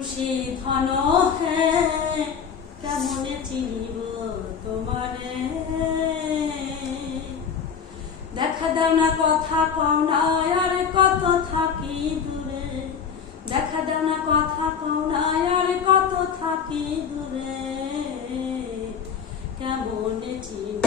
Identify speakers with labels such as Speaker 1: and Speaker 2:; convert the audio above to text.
Speaker 1: খুশি ধন হে, কেমনে চিনিব তোমারে? দেখা দাও না কথা কও না, আর কত থাকি দূরে? দেখা দাও না কথা কও না কত থাকি দূরে? কেমনে চিনিব